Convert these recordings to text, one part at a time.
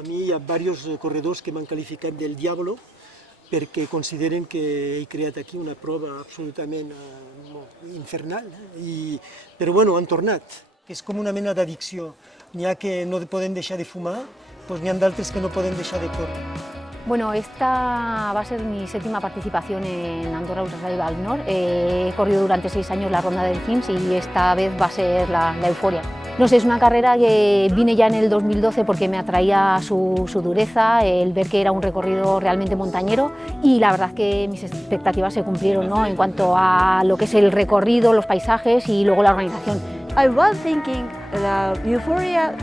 A mi hi ha diversos corredors que m'han qualificat del Diablo perquè consideren que he creat aquí una prova absolutament infernal. Però bueno, han tornat, que és com una mena d'addicció. N'hi ha que no poden deixar de fumar, doncs n'hi ha d'altres que no poden deixar de córrer. Bueno, esta va a ser mi séptima participación en Andorra Ultra Trail al Nord. He corrido durante 6 años la ronda del CIMS y esta vez va a ser la euforia. No sé, es una carrera que vine ya en el 2012 porque me atraía su dureza, el ver que era un recorrido realmente montañero y la verdad que mis expectativas se cumplieron, ¿no? En cuanto a lo que es el recorrido, los paisajes y luego la organización. I was thinking the euphoria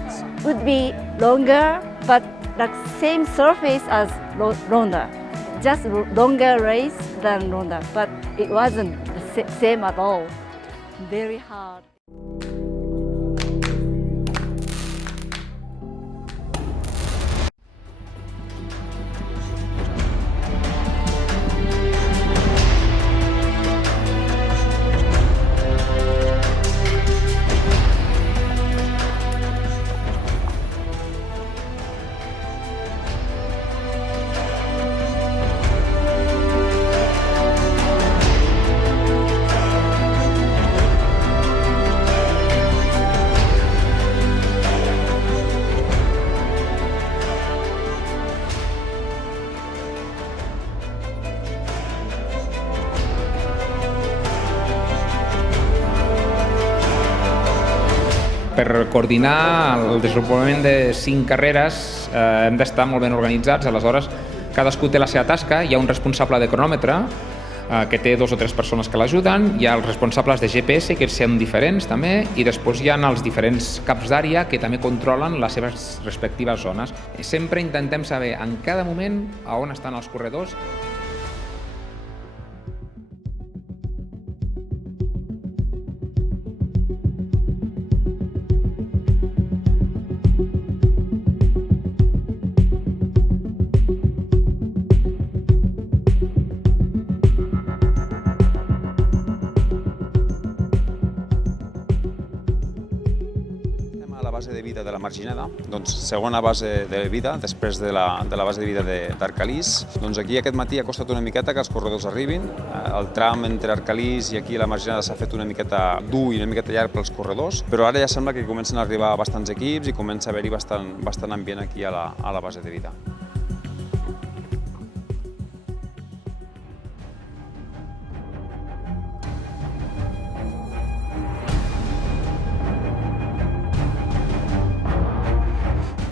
would be longer, but the same surface as Ronda, just longer race than Ronda, but it wasn't the same at all. Very hard. Per coordinar el desenvolupament de 5 carreres hem d'estar molt ben organitzats, aleshores cadascú té la seva tasca, hi ha un responsable de cronòmetre que té 2 o 3 persones que l'ajuden, hi ha els responsables de GPS que són diferents també i després hi ha els diferents caps d'àrea que també controlen les seves respectives zones. Sempre intentem saber en cada moment a on estan els corredors. La base de vida de la Marginada, doncs segona base de vida després de la base de vida d'Arcalís. Doncs aquí aquest matí ha costat una miqueta que els corredors arribin. El tram entre Arcalís i aquí la Marginada s'ha fet una miqueta dur i una miqueta llarg pels corredors, però ara ja sembla que comencen a arribar bastants equips i comença a haver-hi bastant ambient aquí a la base de vida.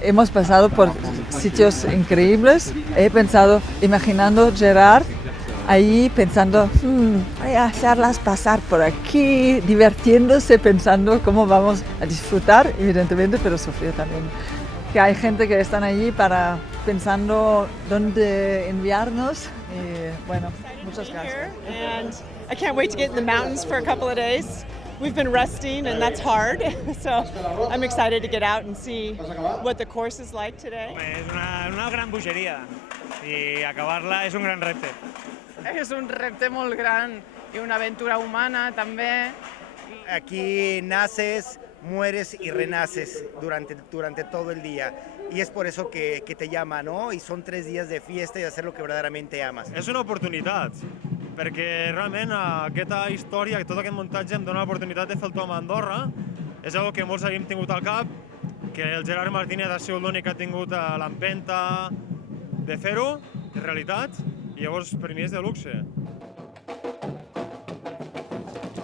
Hemos pasado por sitios increíbles. He pensado, imaginando Gerard ahí pensando, voy a hacerlas pasar por aquí, divirtiéndose, pensando cómo vamos a disfrutar, evidentemente, pero sufrir también. Que hay gente que están allí pensando dónde enviarnos y bueno, muchas gracias. And I can't wait to get in the mountains for a couple of days. We've been resting and that's hard, so I'm excited to get out and see what the course is like today. És una gran bogeria i acabar-la és un gran repte. És un repte molt gran i una aventura humana també. Aquí naces, mueres y renaces durante todo el día. Y es por eso que te llama, ¿no? Y son 3 días de fiesta y de hacer lo que verdaderamente amas. És una oportunitat, perquè realment aquesta història, tot aquest muntatge em dona l'oportunitat de fer el tom a Andorra. És una que molts havíem tingut al cap, que el Gerard Martínez ha sigut l'únic que ha tingut l'empenta de fer-ho, de realitat, i llavors per mi és de luxe.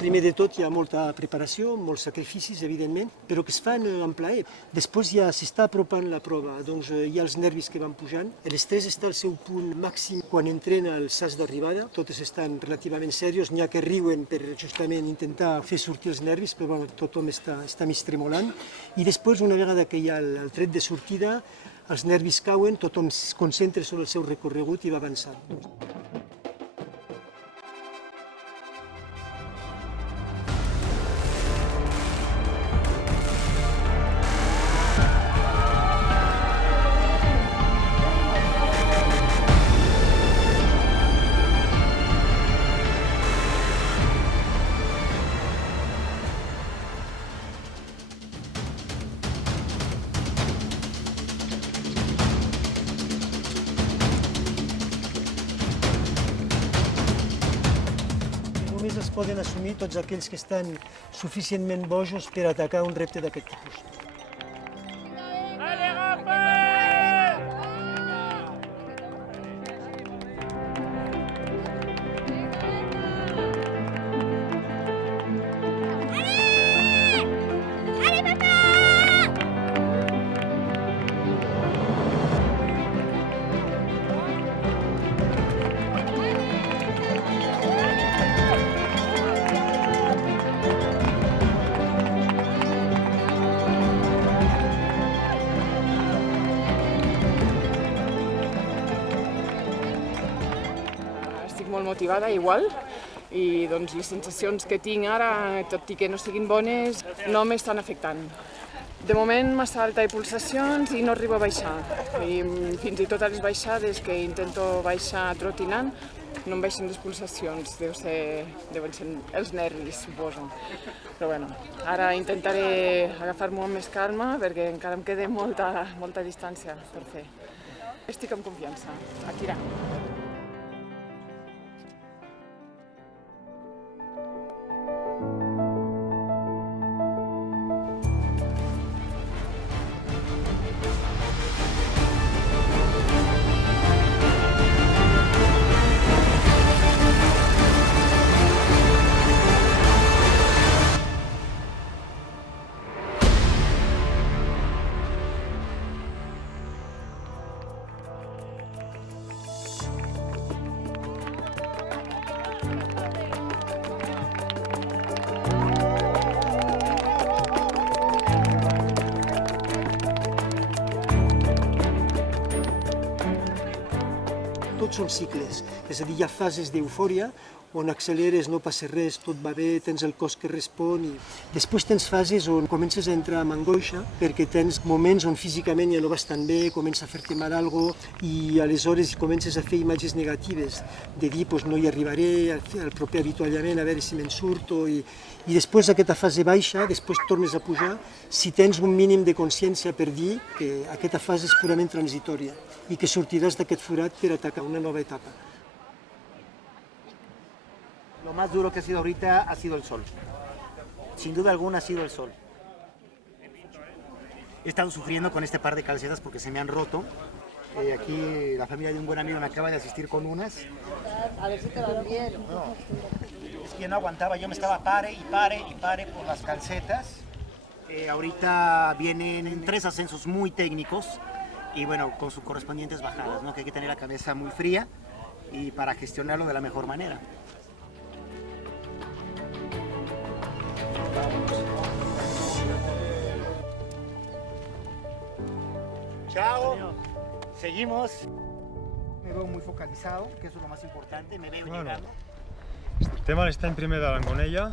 Primer de tot hi ha molta preparació, molts sacrificis, evidentment, però que es fan amb plaer. Després ja s'està apropant la prova, doncs hi ha els nervis que van pujant. L'estrès està al seu punt màxim quan entren al sas d'arribada. Totes estan relativament serios, n'hi ha que riuen per justament intentar fer sortir els nervis, però bueno, tothom està mig tremolant. I després, una vegada que hi ha el tret de sortida, els nervis cauen, tothom es concentra sobre el seu recorregut i va avançant. poden assumir tots aquells que estan suficientment bojos per atacar un repte d'aquest tipus. Molt motivada igual i doncs les sensacions que tinc ara, tot i que no siguin bones, no m'estan afectant. De moment massa alta de pulsacions i no arribo a baixar. I fins i tot a les baixades que intento baixar trotinant no em baixen les pulsacions, deuen ser els nervis, suposo. Però bueno, ara intentaré agafar-m'ho amb més calma perquè encara em queda molta distància per fer. Estic amb confiança, a tirar. Tots són cicles, és a dir, hi ha fases d'eufòria on acceleres, no passa res, tot va bé, tens el cos que respon i després tens fases on comences a entrar en angoixa perquè tens moments on físicament ja no vas tan bé, comença a fer-te mal algo i aleshores comences a fer imatges negatives de dir pues, no hi arribaré al proper avituallament a veure si me'n surto i després d'aquesta fase baixa, després tornes a pujar si tens un mínim de consciència per dir que aquesta fase és purament transitòria i que sortiràs d'aquest forat per atacar una nova etapa. Lo más duro que ha sido ahorita ha sido el sol. Sin duda alguna ha sido el sol. He estado sufriendo con este par de calcetas porque se me han roto. Aquí la familia de un buen amigo me acaba de asistir con unas. A ver si te van bien. No, es que no aguantaba, yo me estaba pare por las calcetas. Ahorita vienen 3 ascensos muy técnicos y bueno, con sus correspondientes bajadas, ¿no? Que hay que tener la cabeza muy fría y para gestionarlo de la mejor manera. Chao, seguimos. Me veo muy focalizado, que eso es lo más importante, me veo llegando. Estem a l'estany primer de l'Angonella.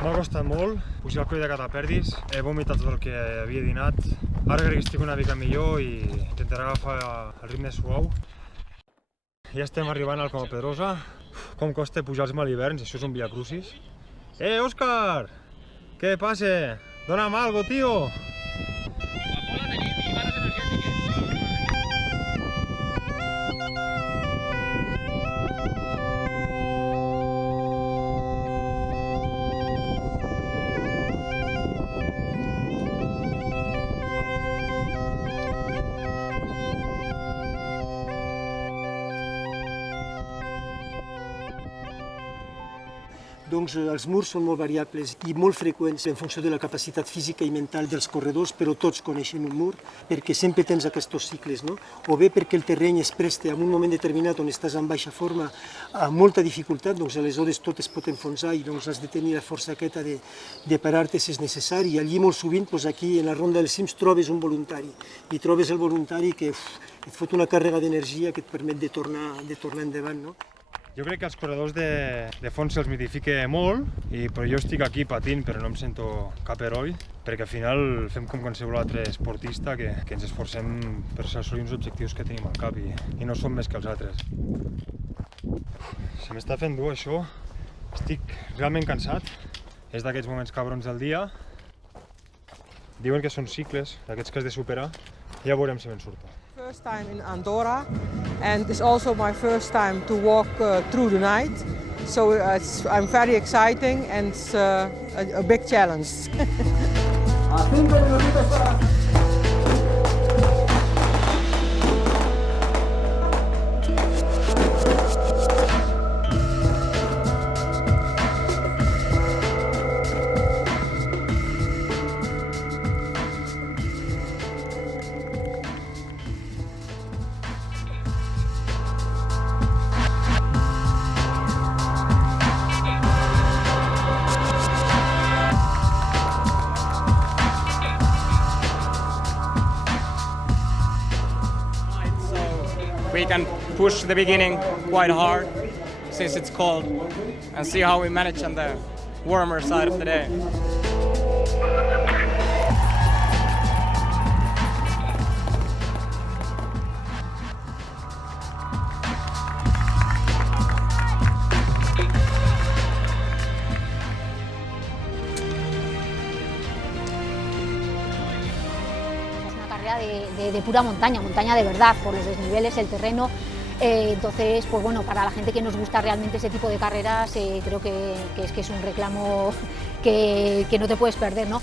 M'ha costat molt pujar el coll de Cataperdis, he vomitat tot el que havia dinat. Ara crec que estic una mica millor i intentaré agafar el ritme suau. Ja estem arribant al Coma Pedrosa. Com costa pujar-me a l'hivern, això és un viacrucis. Òscar! Què passa? Dóna'm algo, tio! Doncs els murs són molt variables i molt freqüents en funció de la capacitat física i mental dels corredors, però tots coneixen un mur perquè sempre tens aquests cicles, no? O bé perquè el terreny es presta en un moment determinat on estàs en baixa forma amb molta dificultat, doncs aleshores tot es pot enfonsar i doncs has de tenir la força aquesta de parar-te si és necessari. I allí molt sovint, doncs aquí en la ronda dels cims trobes un voluntari i trobes el voluntari que et fot una càrrega d'energia que et permet de tornar endavant, no? Jo crec que els corredors de fons se'ls mitifica molt, però jo estic aquí patint però no em sento cap heroi, perquè al final fem com qualsevol altre esportista que ens esforcem per assolir uns objectius que tenim al cap i no som més que els altres. Se m'està fent dur això, estic realment cansat, és d'aquests moments cabrons del dia. Diuen que són cicles, d'aquests que has de superar, i ja veurem si me'n surto. First time in Andorra, and it's also my first time to walk through the night. So I'm very exciting and it's a big challenge. We can push the beginning quite hard since it's cold and see how we manage on the warmer side of the day. De pura montaña, montaña de verdad, por los desniveles, el terreno. Entonces, pues bueno, para la gente que nos gusta realmente ese tipo de carreras, creo que es un reclamo que no te puedes perder, ¿no?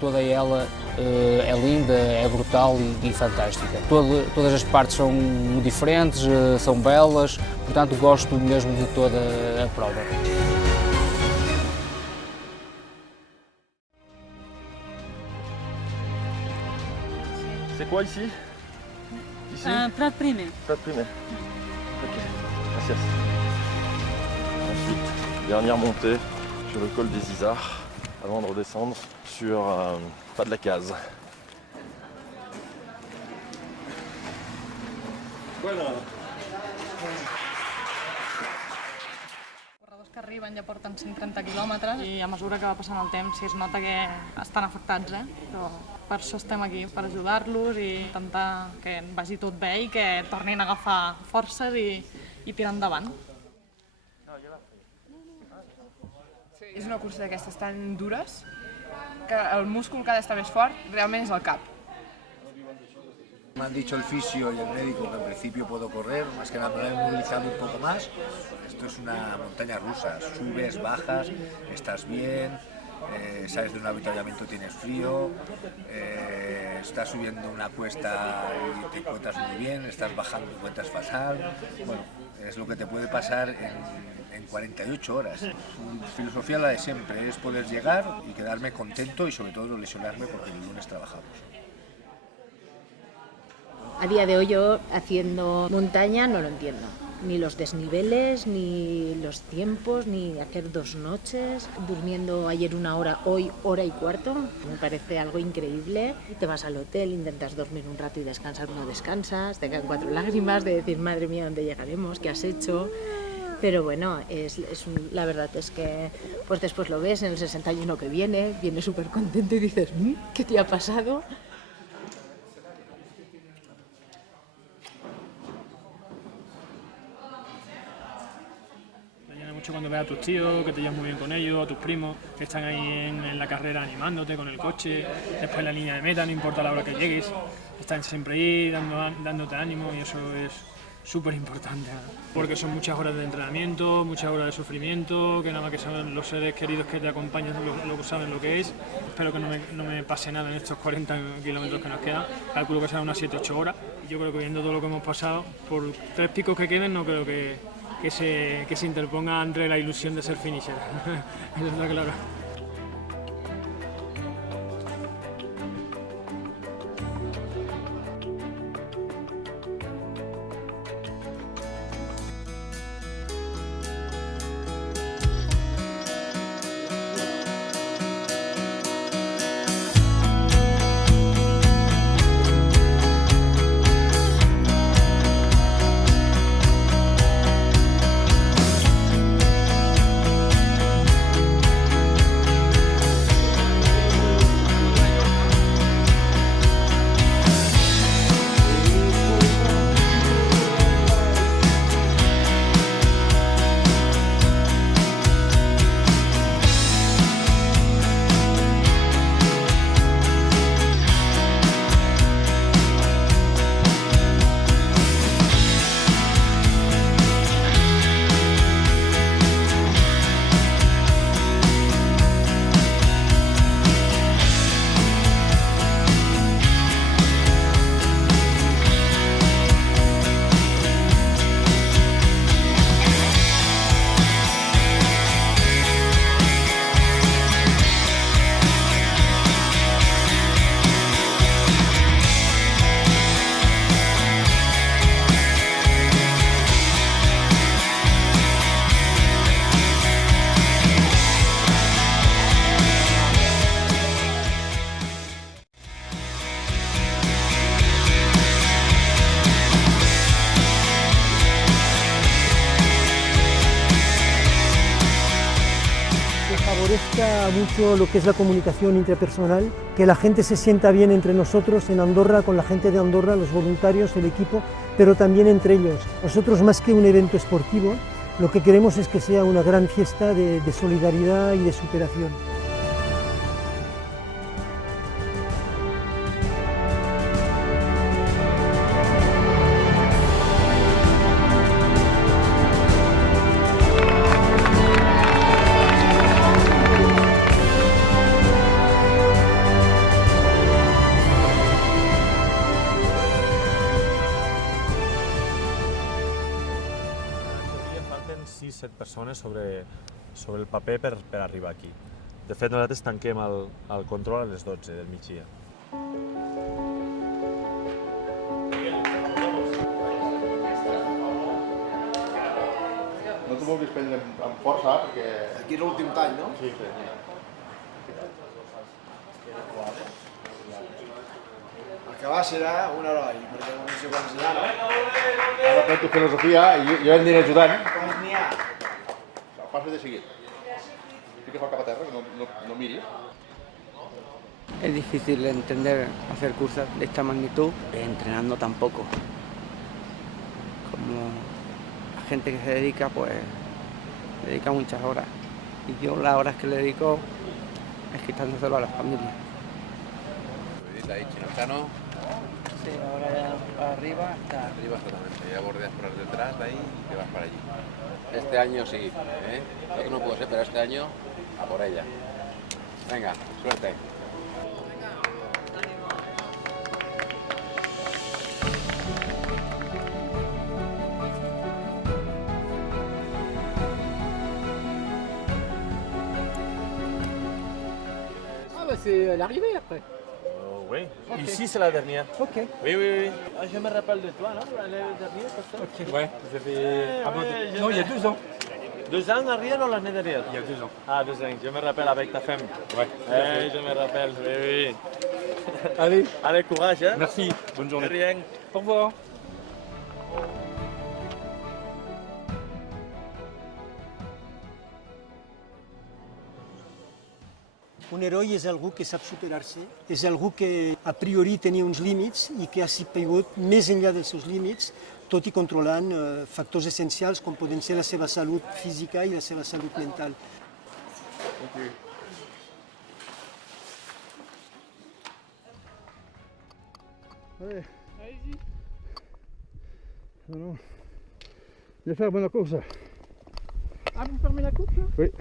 Toda ela é linda, é brutal e fantástica. Todas as partes são diferentes, são belas, portanto gosto mesmo de toda a prova. C'est quoi ici? Prat primer. Prat primer. Ok, gracias. Ensuite, dernière montée sur le col des Isards, avant de redescendre sur Pas de la Case. Bueno. Corredors que arriben ja porten 130 quilòmetres i a mesura que va passant el temps sí es nota que estan afectats, però per això estem aquí, per ajudar-los i intentar que vagi tot bé i que tornin a agafar forces i tirar endavant. És una cursa d'aquestes tan dures que el múscul que ha d'estar més fort realment és el cap. Me han dicho el fisio y el médico que en principio puedo correr, más que nada me lo he movilizado un poco más. Esto es una montaña rusa, subes, bajas, estás bien, sales de un avituallamiento, tienes frío, estás subiendo una cuesta y te encuentras muy bien, estás bajando y te encuentras fatal. Bueno, es lo que te puede pasar en 48 horas. Su filosofía la de siempre, es poder llegar y quedarme contento y sobre todo no lesionarme porque el lunes trabajamos. A día de hoy yo haciendo montaña no lo entiendo. Ni los desniveles, ni los tiempos, ni hacer 2 noches, durmiendo ayer 1 hora, hoy 1 hora y cuarto. Me parece algo increíble. Te vas al hotel, intentas dormir un rato y descansar, no descansas, te caen 4 lágrimas de decir, madre mía, ¿dónde llegaremos? ¿Qué has hecho? Pero bueno, la verdad es que pues después lo ves en el 61 que viene súper contento y dices, ¿qué te ha pasado? Cuando ves a tus tíos, que te llevas muy bien con ellos, a tus primos, que están ahí en la carrera animándote con el coche, después en la línea de meta, no importa la hora que llegues, están siempre ahí dándote ánimo y eso es súper importante, porque son muchas horas de entrenamiento, muchas horas de sufrimiento, que nada más que saben los seres queridos que te acompañan lo saben lo que es. Espero que no me pase nada en estos 40 kilómetros que nos quedan, calculo que serán unas 7-8 horas. Yo creo que viendo todo lo que hemos pasado, por 3 picos que queden, no creo que se interponga entre la ilusión de ser finisher. Eso está claro. Favorezca mucho lo que es la comunicación interpersonal, que la gente se sienta bien entre nosotros en Andorra, con la gente de Andorra, los voluntarios, el equipo, pero también entre ellos. Nosotros, más que un evento esportivo, lo que queremos es que sea una gran fiesta de solidaridad y de superación. Falten 6-7 persones sobre el paper per arribar aquí. De fet, nosaltres tanquem el control a les 12 del migdia. No t'ho vulguis prendre amb força, perquè... Aquí és l'últim tall, no? Sí, sí. El que va serà un heroi, perquè no sé quants n'hi ha, no? Ara pren tu filosofia i jo em aniré ajudant. Quants n'hi ha? Passa de seguir. Fiques el cap a terra, que no miris. Es difícil entender hacer cursos de esta magnitud entrenando tan poco. Como la gente que se dedica, pues dedica muchas horas. Y yo las horas que le dedico es quitándoselo a las familias. Ahí, Chinojano. Sí, ahora ya arriba está. Arriba exactamente, ya bordeas por detrás de ahí y te vas para allí. Este año sí, ¿eh? Otro no puedo ser, pero este año a por ella. Venga, suerte. Ah bah c'est l'arrivée après. Oui. Ok. Ici, c'est la dernière. Ok. Oui, oui, oui. Ah, je me rappelle de toi, non? La dernière, peut-être? Ok. Ouais, vous avez... Non, il y a 2 ans. 2 ans en arrière ou l'année dernière? Il y a 2 ans. Ah, 2 ans. Je me rappelle avec ta femme. Ouais. Je me rappelle, oui, oui. Allez. Allez, courage, hein? Merci, bonne journée. De rien. Au revoir. Un heroi és algú que sap superar-se, és algú que a priori tenia uns límits i que ha sigut més enllà dels seus límits, tot i controlant factors essencials com poden ser la seva salut física i la seva salut mental. Allez. Non. Je vais faire la course. Ah, vous fermez la course là? Oui.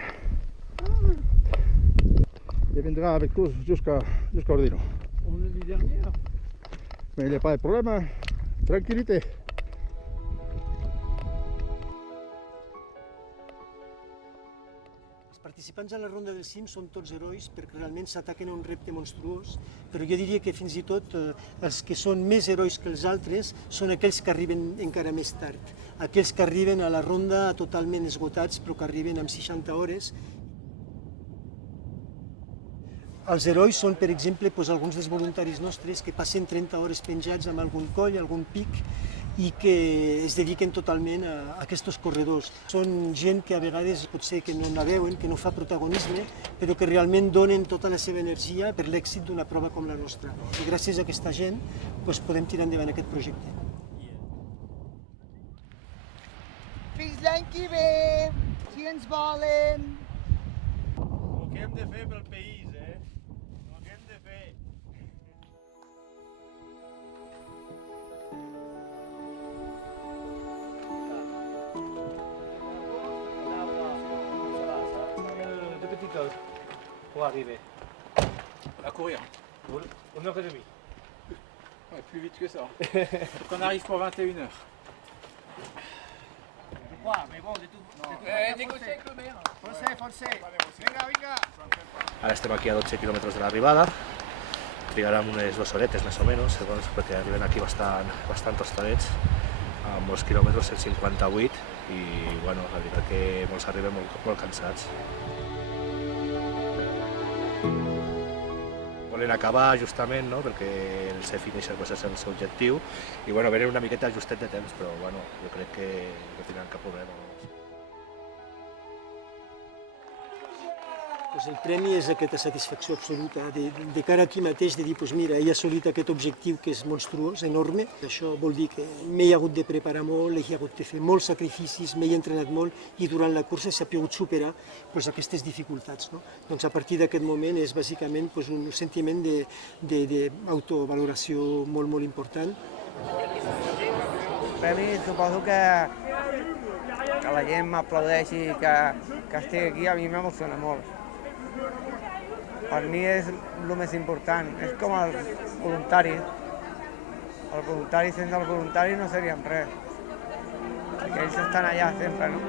Il viendra avec tous jusqu'à Ordino. On est les derniers là. Mais il n'y a pas de problème, tranquillité. Els participants a la ronda dels cims són tots herois perquè realment s'ataquen a un repte monstruós, però jo diria que fins i tot els que són més herois que els altres són aquells que arriben encara més tard, aquells que arriben a la ronda totalment esgotats però que arriben amb 60 hores. Els herois són, per exemple, alguns dels voluntaris nostres que passen 30 hores penjats amb algun coll, algun pic, i que es dediquen totalment a aquests corredors. Són gent que a vegades potser que no la veuen, que no fa protagonisme, però que realment donen tota la seva energia per l'èxit d'una prova com la nostra. I gràcies a aquesta gent podem tirar endavant aquest projecte. Fins l'any que ve, si ens volen. El que hem de fer pel país, eh? El que hem de fer. De petite heure pour arriver. À courir. Une heure et demie. Ouais, plus vite que ça. Faut qu'on arrive pour 21h. Mais bon, de tout. Négocier avec le maire. Forcé. Vinga. Ara estem aquí a 12 quilòmetres de l'arribada, trigarem unes 2 horetes més o menys, segons, perquè arriben aquí bastant tostadets, amb molts quilòmetres, 158, i bueno, la veritat que molts arriben molt cansats. Volen acabar justament, no?, perquè el ser finisher és el seu objectiu, i bueno, venen una miqueta justet de temps, però bueno, jo crec que no tindran cap problema. El premi és aquesta satisfacció absoluta de cara aquí mateix, de dir, mira, he assolit aquest objectiu que és monstruós, enorme. Això vol dir que m'he hagut de preparar molt, he hagut de fer molts sacrificis, m'he entrenat molt i durant la cursa s'ha pogut superar aquestes dificultats. Doncs a partir d'aquest moment és bàsicament un sentiment d'autovaloració molt important. El premi suposo que la gent m'aplaudeixi, que estigui aquí, a mi m'emociona molt. Per mi és el més important, és com el voluntari. El voluntari, sense el voluntari no seríem res, perquè ells estan allà sempre, no?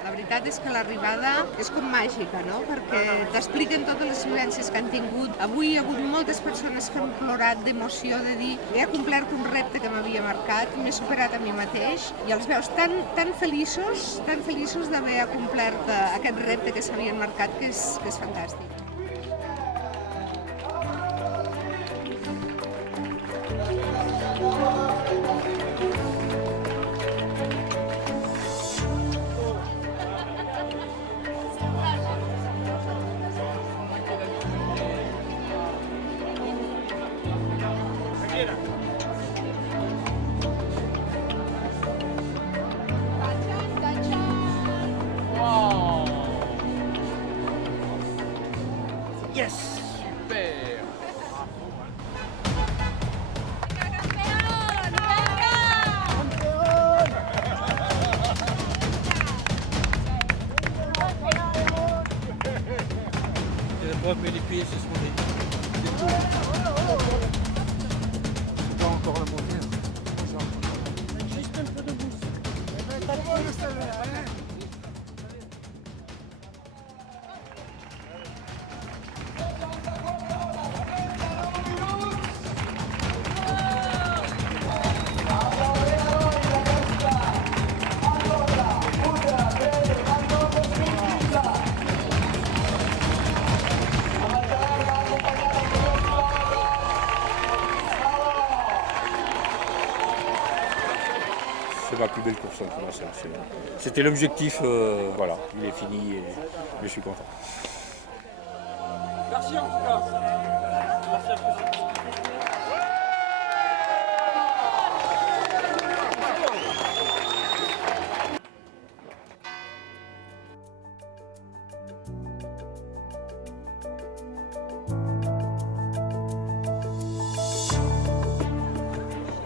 La veritat és que l'arribada és com màgica, no? Perquè t'expliquen totes les vivències que han tingut. Avui hi ha hagut moltes persones que han plorat d'emoció de dir he complert un repte que m'havia marcat, m'he superat a mi mateix, i els veus tan feliços d'haver complert aquest repte que s'havien marcat, que és fantàstic. Hop, et les pieds, c'est sur les coudes. C'est pas encore la montée. Juste un peu de boost. C'est ma plus belle course pour l'instant. C'était l'objectif, voilà, il est fini et je suis content. Merci en tout cas. Merci à tous.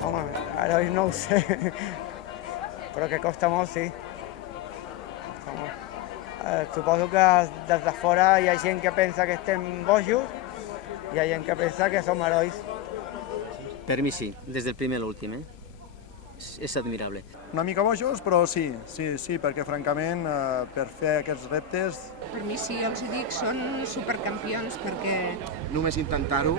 Home, herois no ho sé, però que costa molt, sí. Costa molt. Suposo que des de fora hi ha gent que pensa que estem bojos i hi ha gent que pensa que som herois. Per mi sí, des del primer a l'últim, És admirable. Una mica bojos, però sí, perquè francament per fer aquests reptes... Per mi sí, jo els dic, són supercampions perquè... Només intentar-ho,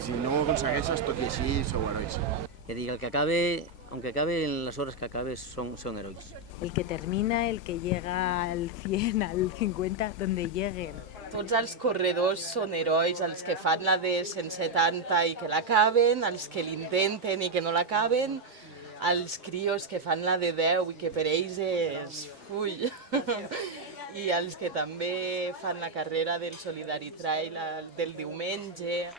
si no ho aconsegueixes, tot i així, sou herois. Ja dic, el que acabe, aunque acabe en les hores que acabe, son herois. El que termina, el que llega al 100, al 50, donde lleguen. Tots els corredors són herois, els que fan la de 170 i que l'acaben, els que l'intenten i que no l'acaben, els crios que fan la de 10 i que per ells és full. I els que també fan la carrera del Solidary Trail del diumenge.